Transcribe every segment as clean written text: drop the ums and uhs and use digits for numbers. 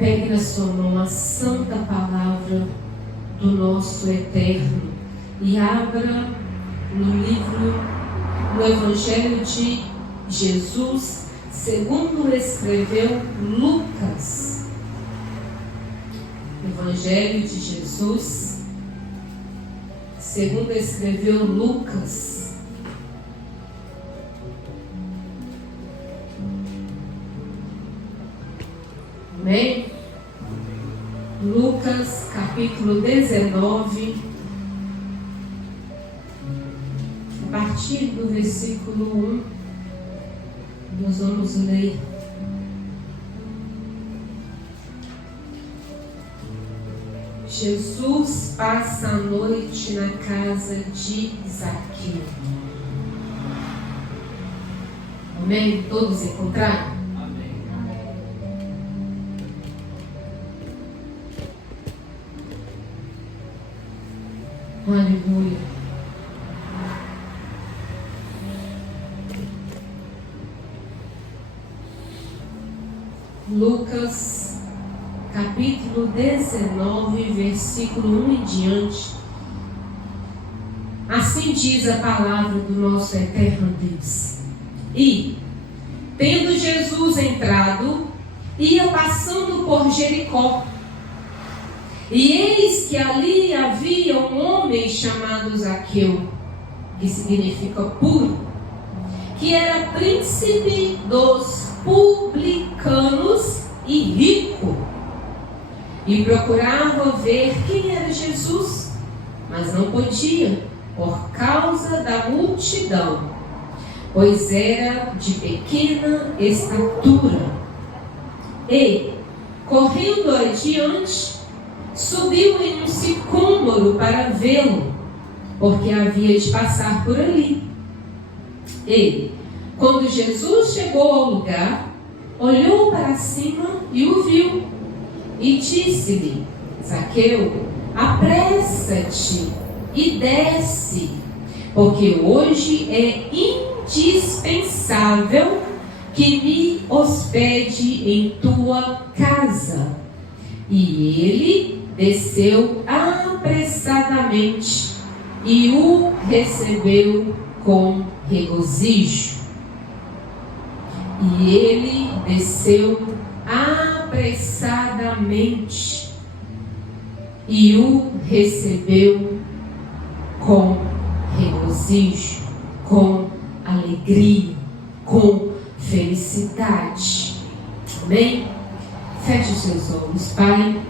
Pegue na sua mão a santa palavra do nosso Eterno e abra no Evangelho de Jesus, segundo escreveu Lucas. Evangelho de Jesus, segundo escreveu Lucas. Amém? Lucas capítulo 19, a partir do versículo 1, nós vamos ler. Jesus passa a noite na casa de Zaqueu. Amém? Todos encontraram? Amém. Aleluia. Lucas capítulo 19, versículo 1 em diante. Assim diz a palavra do nosso eterno Deus. E, tendo Jesus entrado, ia passando por Jericó. E eis que ali havia um homem chamado Zaqueu, que significa puro, que era príncipe dos publicanos e rico. E procurava ver quem era Jesus, mas não podia, por causa da multidão, pois era de pequena estatura. E, correndo adiante, subiu em um sicômoro para vê-lo, porque havia de passar por ali. E, quando Jesus chegou ao lugar, olhou para cima e o viu. E disse-lhe: Zaqueu, apressa-te e desce, porque hoje é indispensável que me hospede em tua casa. E ele desceu apressadamente e o recebeu com regozijo. E ele desceu apressadamente e o recebeu com regozijo, com alegria, com felicidade. Amém? Feche os seus olhos. Pai,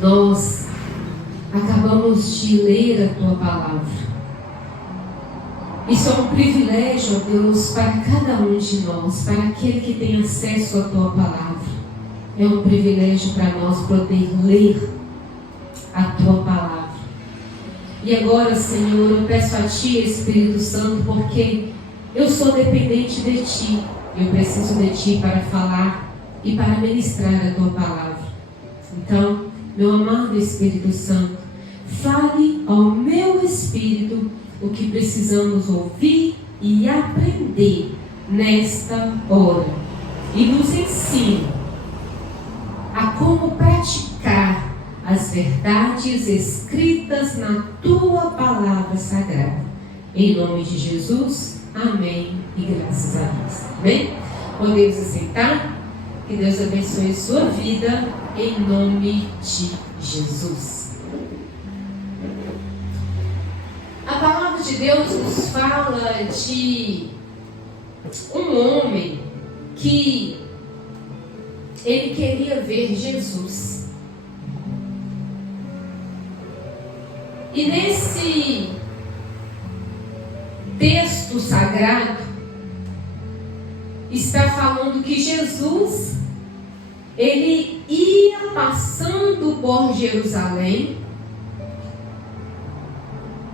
nós acabamos de ler a tua palavra. Isso é um privilégio, ó Deus, para cada um de nós, para aquele que tem acesso à tua palavra. É um privilégio para nós poder ler a tua palavra. E agora, Senhor, eu peço a ti, Espírito Santo, porque eu sou dependente de ti. Eu preciso de ti para falar e para ministrar a tua palavra. Então, meu amado Espírito Santo, fale ao meu espírito o que precisamos ouvir e aprender nesta hora. E nos ensine a como praticar as verdades escritas na tua palavra sagrada. Em nome de Jesus, amém e graças a Deus. Amém? Podemos aceitar? Que Deus abençoe sua vida em nome de Jesus. A palavra de Deus nos fala de um homem que ele queria ver Jesus. E nesse texto sagrado está falando que Jesus, ele ia passando por Jerusalém.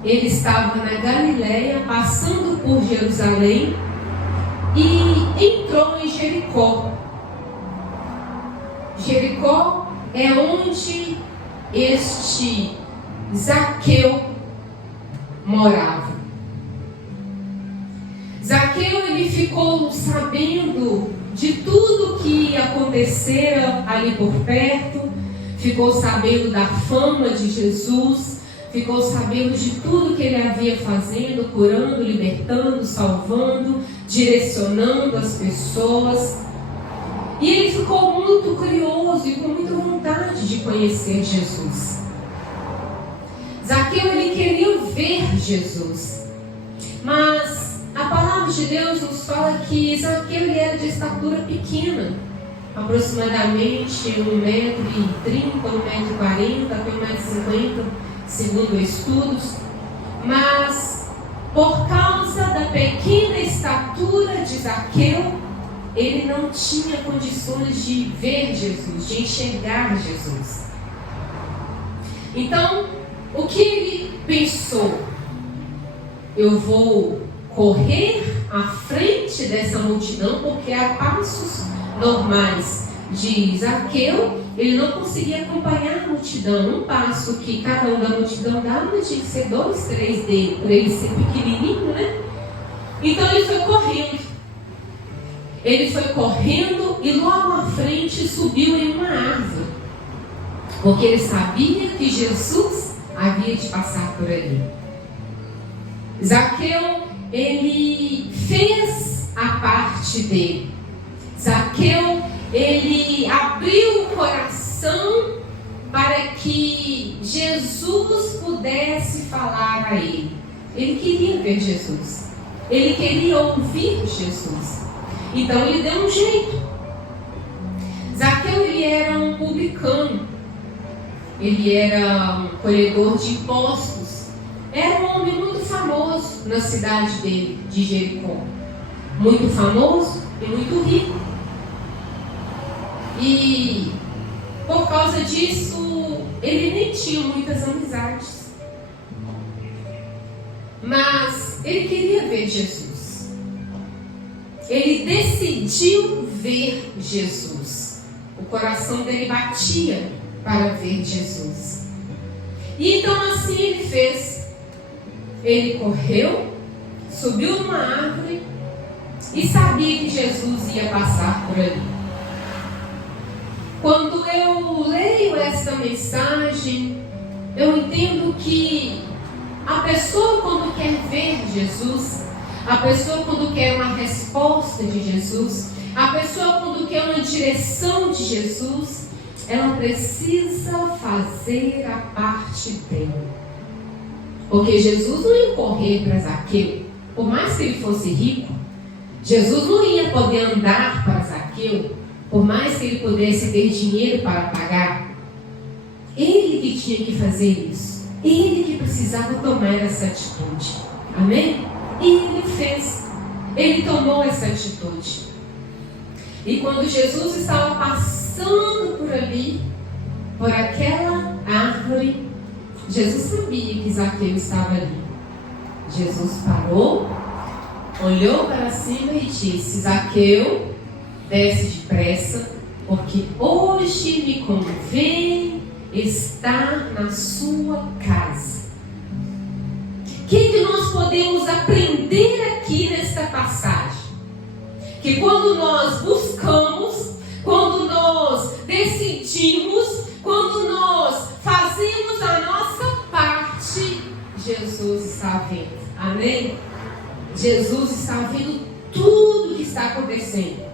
Ele estava na Galileia, passando por Jerusalém, e entrou em Jericó. Jericó é onde este Zaqueu morava. Zaqueu, ele ficou sabendo de tudo que ia acontecer acontecera ali por perto, ficou sabendo da fama de Jesus, ficou sabendo de tudo que ele havia fazendo, curando, libertando, salvando, direcionando as pessoas. E ele ficou muito curioso e com muita vontade de conhecer Jesus. Zaqueu, ele queria ver Jesus, mas a palavra de Deus nos fala que Zaqueu, ele era de estatura pequena, aproximadamente 1,30 m, 1,40 m, até 1,50 m, segundo estudos. Mas por causa da pequena estatura de Zaqueu, ele não tinha condições de ver Jesus, de enxergar Jesus. Então, o que ele pensou? Eu vou correr à frente dessa multidão, porque a passos normais de Zaqueu, ele não conseguia acompanhar a multidão. Um passo que cada um da multidão dava tinha que ser 2, 3 dele, para ele ser pequenininho, né? Então ele foi correndo. Ele foi correndo e logo à frente subiu em uma árvore, porque ele sabia que Jesus havia de passar por ali. Zaqueu, ele fez a parte dele. Zaqueu, ele abriu o coração para que Jesus pudesse falar a ele. Ele queria ver Jesus. Ele queria ouvir Jesus. Então ele deu um jeito. Zaqueu, ele era um publicano. Ele era um colhedor de impostos. Era um homem muito famoso na cidade dele, de Jericó. Muito famoso e muito rico. E por causa disso, ele nem tinha muitas amizades. Mas ele queria ver Jesus. Ele decidiu ver Jesus. O coração dele batia para ver Jesus. E então assim ele fez. Ele correu, subiu numa árvore e sabia que Jesus ia passar por ali. Quando eu leio essa mensagem, eu entendo que a pessoa, quando quer ver Jesus, a pessoa, quando quer uma resposta de Jesus, a pessoa, quando quer uma direção de Jesus, ela precisa fazer a parte dela. Porque Jesus não ia correr para Zaqueu. Por mais que ele fosse rico, Jesus não ia poder andar para Zaqueu, por mais que ele pudesse ter dinheiro para pagar. Ele que tinha que fazer isso. Ele que precisava tomar essa atitude. Amém? E ele fez. Ele tomou essa atitude. E quando Jesus estava passando por ali, por aquela árvore, Jesus sabia que Zaqueu estava ali. Jesus parou, olhou para cima e disse: Zaqueu, desce depressa, porque hoje me convém estar na sua casa. O que nós podemos aprender aqui nesta passagem? Que quando nós buscamos, quando nós decidimos, quando nós fazemos a nossa parte, Jesus está vendo. Amém? Jesus está vendo tudo que está acontecendo.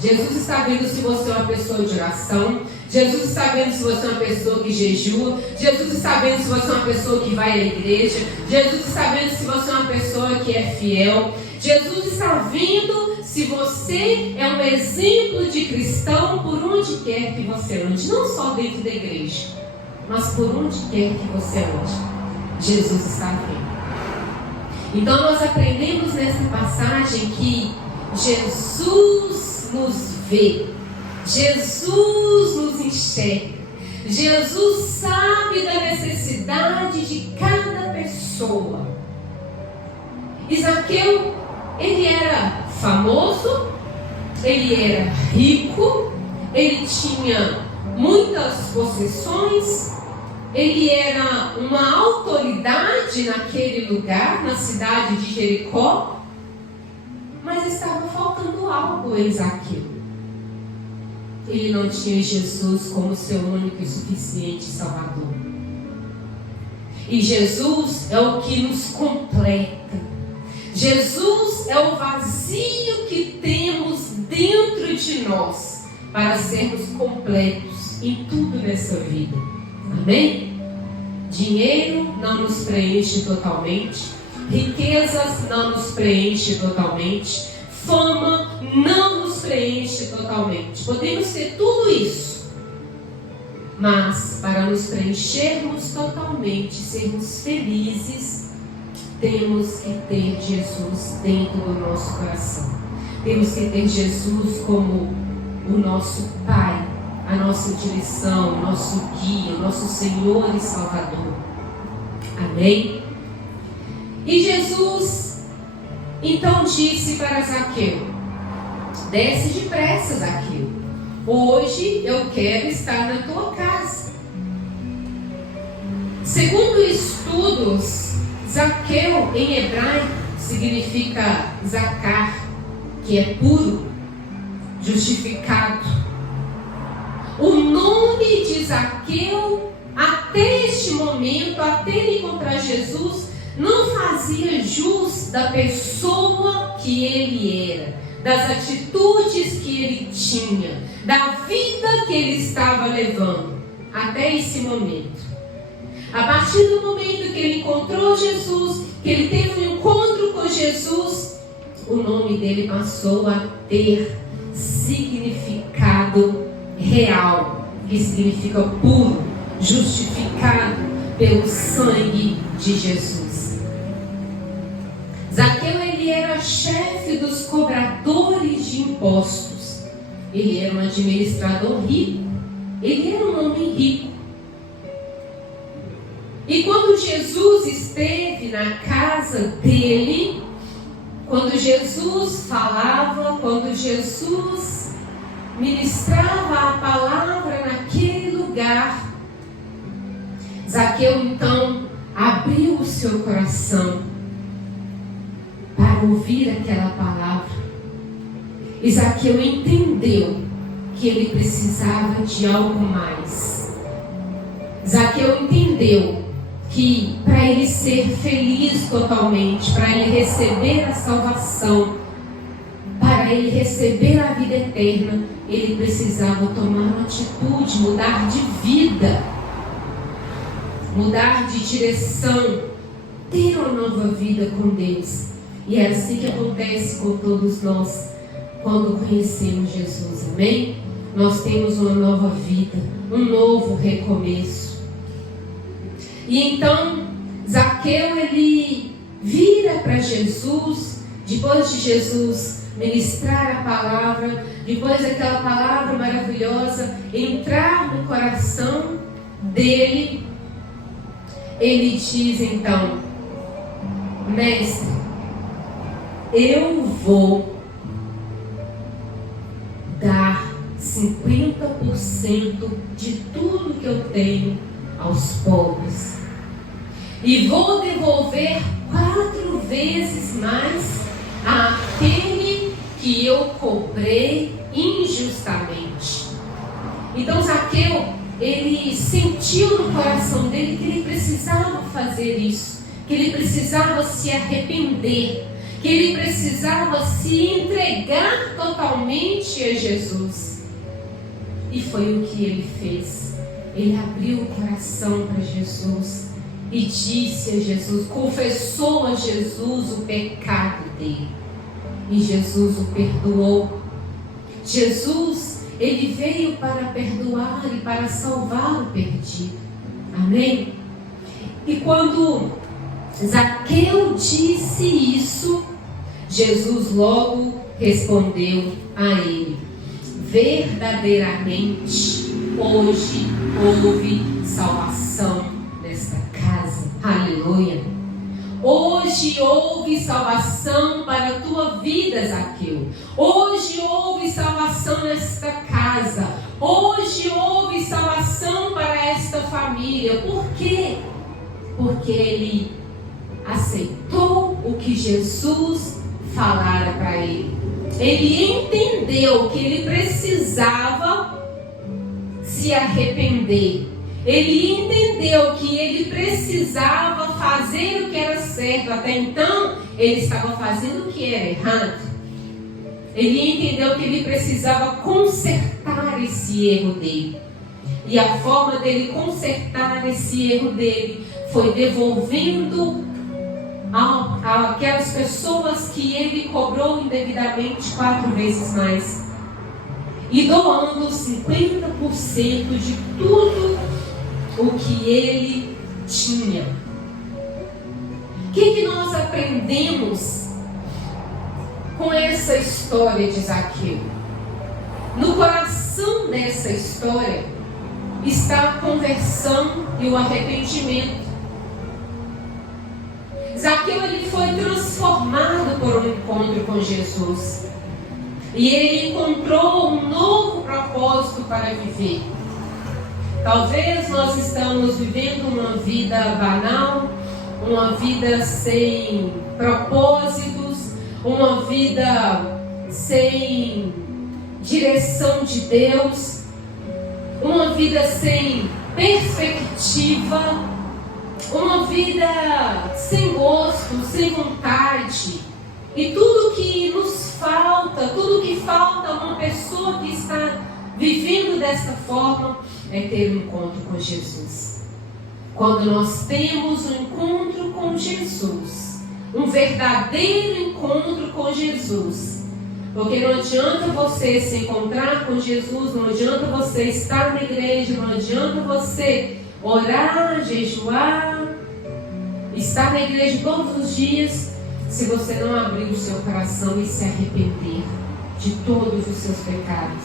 Jesus está vendo se você é uma pessoa de oração. Jesus está vendo se você é uma pessoa que jejua. Jesus está vendo se você é uma pessoa que vai à igreja. Jesus está vendo se você é uma pessoa que é fiel. Jesus está vendo se você é um exemplo de cristão por onde quer que você ande. Não só dentro da igreja, mas por onde quer que você ande. Jesus está vendo. Então nós aprendemos nessa passagem que Jesus nos vê. Jesus nos enxerga. Jesus sabe da necessidade de cada pessoa. Zaqueu, ele era famoso, ele era rico, ele tinha muitas possessões, ele era uma autoridade naquele lugar, na cidade de Jericó, mas estava faltando algo em Zaqueu. ele não tinha Jesus como seu único e suficiente Salvador. E Jesus é o que nos completa. Jesus é o vazio que temos dentro de nós para sermos completos em tudo nessa vida. Amém? Dinheiro não nos preenche totalmente. Riquezas não nos preenche totalmente. Fama não nos preenche totalmente. Podemos ter tudo isso, mas para nos preenchermos totalmente, sermos felizes, temos que ter Jesus dentro do nosso coração. Temos que ter Jesus como o nosso Pai, a nossa direção, o nosso guia, o nosso Senhor e Salvador. Amém? E Jesus então disse para Zaqueu: desce depressa, Zaqueu. Hoje eu quero estar na tua casa. Segundo estudos, Zaqueu em hebraico significa zacar, que é puro, justificado. O nome de Zaqueu, até este momento, até ele encontrar Jesus, não fazia jus da pessoa que ele era, das atitudes que ele tinha, da vida que ele estava levando, até esse momento. A partir do momento que ele encontrou Jesus, que ele teve um encontro com Jesus, o nome dele passou a ter significado real, que significa puro, justificado pelo sangue de Jesus. Zaqueu, ele era chefe dos cobradores de impostos. Ele era um administrador rico. Ele era um homem rico. E quando Jesus esteve na casa dele, quando Jesus falava, quando Jesus ministrava a palavra naquele lugar, Zaqueu então abriu o seu coração para ouvir aquela palavra. E Zaqueu entendeu que ele precisava de algo mais. Zaqueu entendeu que para ele ser feliz totalmente, para ele receber a salvação, para ele receber a vida eterna, ele precisava tomar uma atitude, mudar de vida, mudar de direção, ter uma nova vida com Deus. E é assim que acontece com todos nós quando conhecemos Jesus, amém? Nós temos uma nova vida, um novo recomeço. E então Zaqueu, ele vira para Jesus, depois de Jesus ministrar a palavra, depois daquela palavra maravilhosa entrar no coração dele, ele diz então: mestre, eu vou dar 50% de tudo que eu tenho aos pobres, e vou devolver 4 vezes mais àquele que eu cobrei injustamente. Então Zaqueu, ele sentiu no coração dele que ele precisava fazer isso, que ele precisava se arrepender, que ele precisava se entregar totalmente a Jesus. E foi o que ele fez. Ele abriu o coração para Jesus e disse a Jesus, confessou a Jesus o pecado dele. E Jesus o perdoou. Jesus, ele veio para perdoar e para salvar o perdido. Amém? E quando Zaqueu disse isso, Jesus logo respondeu a ele: verdadeiramente hoje houve salvação nesta casa. Aleluia! Hoje houve salvação para a tua vida, Zaqueu. Hoje houve salvação nesta casa. Hoje houve salvação para esta família. Por quê? Porque ele aceitou o que Jesus falara para ele. Ele entendeu que ele precisava se arrepender. Ele entendeu que ele precisava fazer o que era certo. Até então, ele estava fazendo o que era errado. Ele entendeu que ele precisava consertar esse erro dele. E a forma dele consertar esse erro dele foi devolvendo aquelas pessoas que ele cobrou indevidamente 4 vezes mais. E doando 50% de tudo o que ele tinha. O que nós aprendemos com essa história de Zaqueu? No coração dessa história está a conversão e o arrependimento. Zaqueu ele foi transformado por um encontro com Jesus. E ele encontrou um novo propósito para viver. Talvez nós estamos vivendo uma vida banal, uma vida sem propósitos, uma vida sem direção de Deus, uma vida sem perspectiva, uma vida sem gosto, sem vontade. E tudo que nos falta, tudo que falta a uma pessoa que está vivendo dessa forma é ter um encontro com Jesus. Quando nós temos um encontro com Jesus, um verdadeiro encontro com Jesus, porque não adianta você se encontrar com Jesus, não adianta você estar na igreja, não adianta você orar, jejuar, estar na igreja todos os dias, se você não abrir o seu coração e se arrepender de todos os seus pecados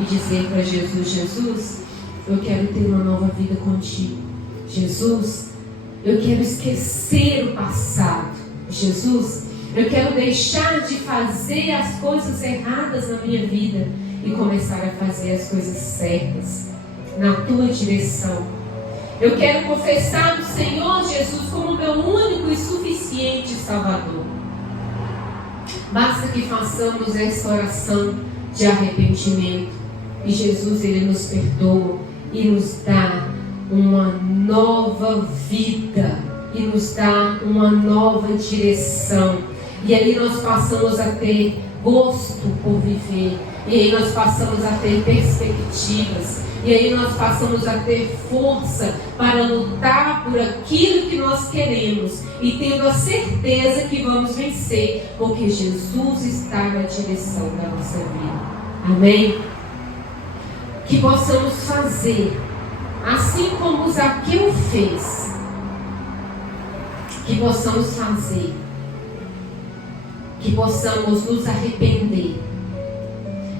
e dizer para Jesus: Jesus, eu quero ter uma nova vida contigo. Jesus, eu quero esquecer o passado. Jesus, eu quero deixar de fazer as coisas erradas na minha vida e começar a fazer as coisas certas na tua direção. Eu quero confessar o Senhor Jesus como meu único e suficiente Salvador. Basta que façamos essa oração de arrependimento e Jesus ele nos perdoa e nos dá uma nova vida e nos dá uma nova direção. E aí nós passamos a ter gosto por viver, e aí nós passamos a ter perspectivas, e aí nós passamos a ter força para lutar por aquilo que nós queremos, e tendo a certeza que vamos vencer, porque Jesus está na direção da nossa vida. Amém? Que possamos fazer assim como Zaqueu fez, que possamos fazer, que possamos nos arrepender,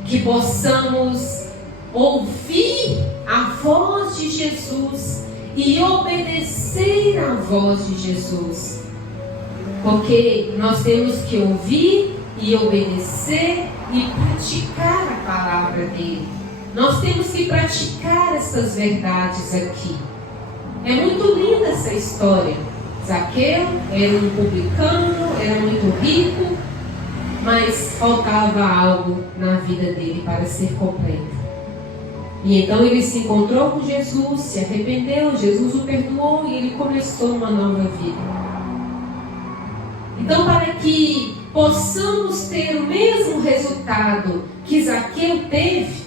que possamos ouvir a voz de Jesus e obedecer à voz de Jesus, porque nós temos que ouvir e obedecer e praticar a palavra dele. Nós temos que praticar essas verdades aqui. É muito linda essa história. Zaqueu era um publicano, era muito rico, mas faltava algo na vida dele para ser completo. E então ele se encontrou com Jesus, se arrependeu, Jesus o perdoou e ele começou uma nova vida. Então, para que possamos ter o mesmo resultado que Zaqueu teve,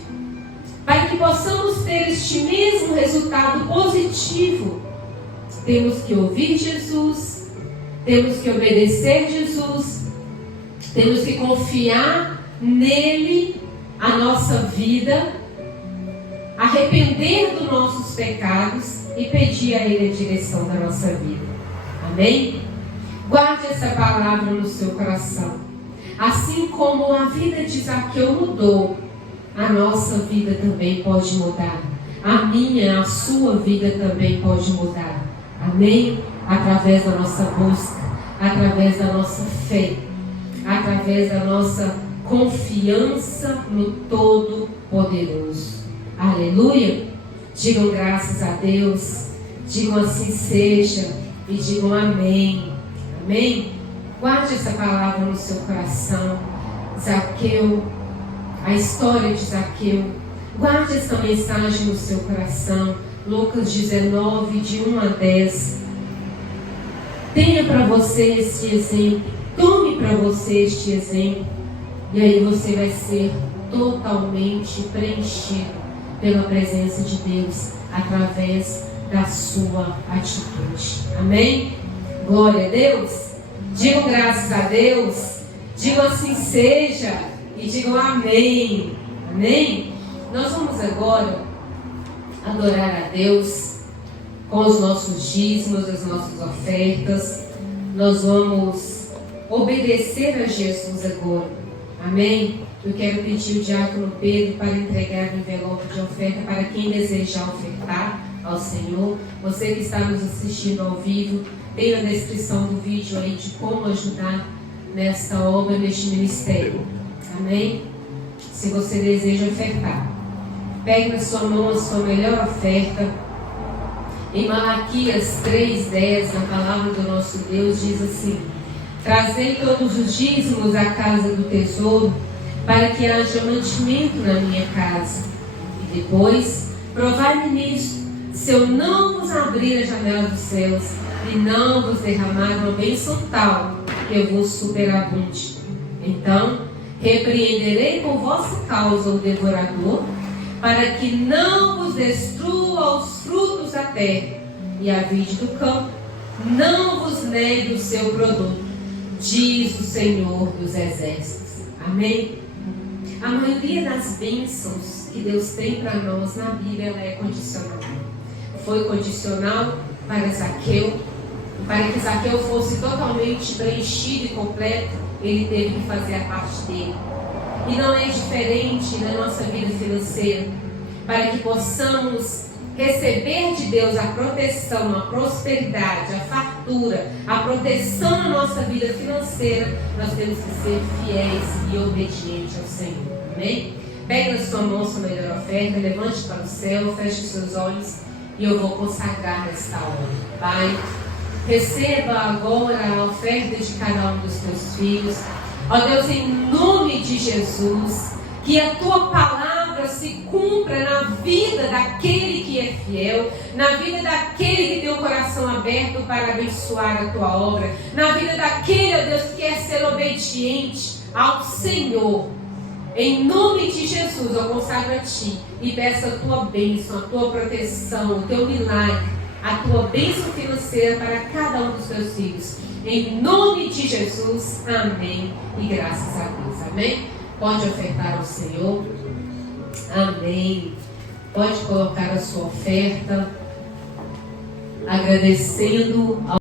para que possamos ter este mesmo resultado positivo, temos que ouvir Jesus, temos que obedecer Jesus, temos que confiar nele a nossa vida, arrepender dos nossos pecados e pedir a ele a direção da nossa vida. Amém? Guarde essa palavra no seu coração. Assim como a vida de Zaqueu mudou, a nossa vida também pode mudar. A minha, a sua vida também pode mudar. Amém? Através da nossa busca, através da nossa fé, através da nossa confiança no Todo-Poderoso. Aleluia! Digam graças a Deus, digam assim seja e digam amém. Amém? Guarde essa palavra no seu coração. Zaqueu, a história de Zaqueu, Guarde essa mensagem no seu coração. Lucas 19, de 1 a 10. Tenha para você este exemplo. Tome para você este exemplo. E aí você vai ser totalmente preenchido pela presença de Deus através da sua atitude. Amém? Glória a Deus. Digam graças a Deus. Digam assim seja. E digam amém. Amém? Nós vamos agora adorar a Deus com os nossos dízimos, as nossas ofertas. Nós vamos obedecer a Jesus agora. Amém? Eu quero pedir o diácono Pedro para entregar o envelope de oferta para quem desejar ofertar ao Senhor. Você que está nos assistindo ao vivo, tem a descrição do vídeo aí de como ajudar nesta obra, neste ministério. Amém? Se você deseja ofertar, pegue na sua mão a sua melhor oferta. Em Malaquias 3:10, na palavra do nosso Deus, diz assim: trazei todos os dízimos à casa do tesouro, para que haja mantimento na minha casa. E depois, provai-me nisto, se eu não vos abrir a janela dos céus, e não vos derramar uma bênção tal, que eu vos superabunde. Então, repreenderei por vossa causa o devorador, para que não vos destrua os frutos da terra, e a vide do campo não vos negue o seu produto, diz o Senhor dos Exércitos. Amém? A maioria das bênçãos que Deus tem para nós na Bíblia, ela é condicional. Foi condicional para Zaqueu. Para que Zaqueu fosse totalmente preenchido e completo, ele teve que fazer a parte dele. E não é diferente na nossa vida financeira. Para que possamos receber de Deus a proteção, a prosperidade, a fartura, a proteção na nossa vida financeira, nós temos que ser fiéis e obedientes ao Senhor. Amém? Pegue na sua mão sua melhor oferta, levante para o céu, feche os seus olhos e eu vou consagrar nesta hora. Pai, receba agora a oferta de cada um dos teus filhos. Ó Deus, em nome de Jesus, que a tua palavra se cumpra na vida daquele que é fiel, na vida daquele que tem o coração aberto para abençoar a tua obra, na vida daquele, ó Deus, que quer ser obediente ao Senhor. Em nome de Jesus, eu consagro a ti e peço a tua bênção, a tua proteção, o teu milagre, a tua bênção financeira para cada um dos teus filhos. Em nome de Jesus, amém. E graças a Deus, amém. Pode ofertar ao Senhor. Amém. Pode colocar a sua oferta, agradecendo ao